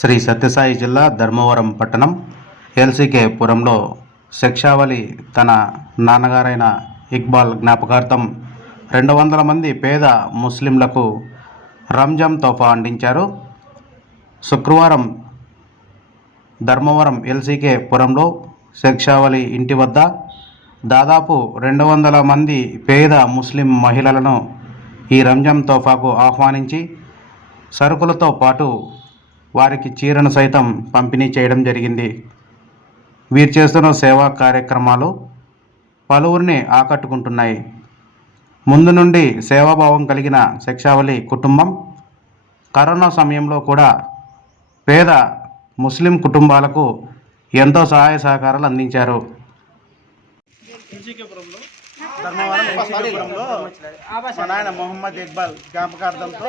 శ్రీ సత్యసాయి జిల్లా ధర్మవరం పట్టణం ఎల్సీకే పురంలో శిక్షావళి తన నాన్నగారైన ఇక్బాల్ జ్ఞాపకార్థం 200 మంది పేద ముస్లింలకు రంజాన్ తోఫా అందించారు. శుక్రవారం ధర్మవరం ఎల్సీకే పురంలో శిక్షావళి ఇంటి వద్ద దాదాపు 200 మంది పేద ముస్లిం మహిళలను ఈ రంజాన్ తోఫాకు ఆహ్వానించి సరుకులతో పాటు వారికి చీరను సైతం పంపిణీ చేయడం జరిగింది. వీరు చేస్తున్న సేవా కార్యక్రమాలు పలువురిని ఆకట్టుకుంటున్నాయి. ముందు నుండి సేవాభావం కలిగిన శిక్షావళి కుటుంబం కరోనా సమయంలో కూడా పేద ముస్లిం కుటుంబాలకు ఎంతో సహాయ సహకారాలు అందించారు. ధర్మవరం ఎల్సీకేపురంలో మా నాయన మొహమ్మద్ ఇక్బాల్ జ్ఞాపకార్థంతో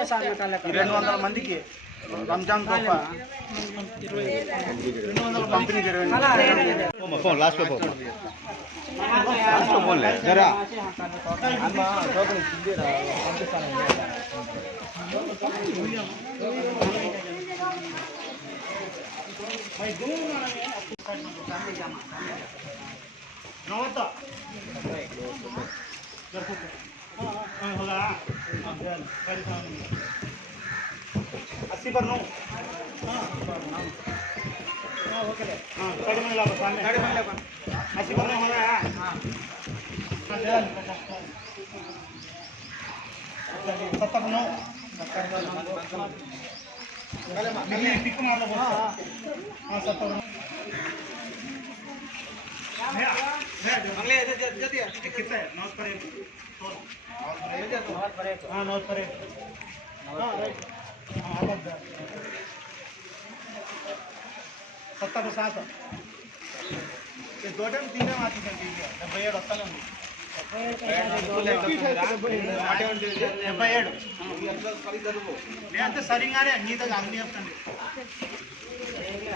200 మందికి రంజాన్ తోఫా పంపిణీ జరిగింది. अस्सी पर 9 ओके साइड में ला सामने साइड में ला 80 पर 9 हो रहा है 70 पर 9 पहले पिक मार लो हां 70 अगले जल्दी कितना है नोट पर हां नोट पर हां राइट 70 ये 2 टाइम 3 टाइम आती है 77 వస్తానే ఉంది 77 నేనంటే సరిగానే నీతో అన్ని చెప్తాను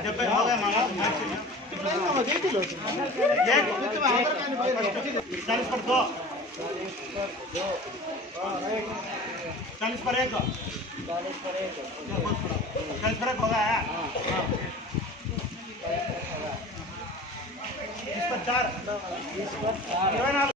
70 हो गया मामा 40 पर 2 40 पर 1 40 पर 1 हो गया 20 पर 4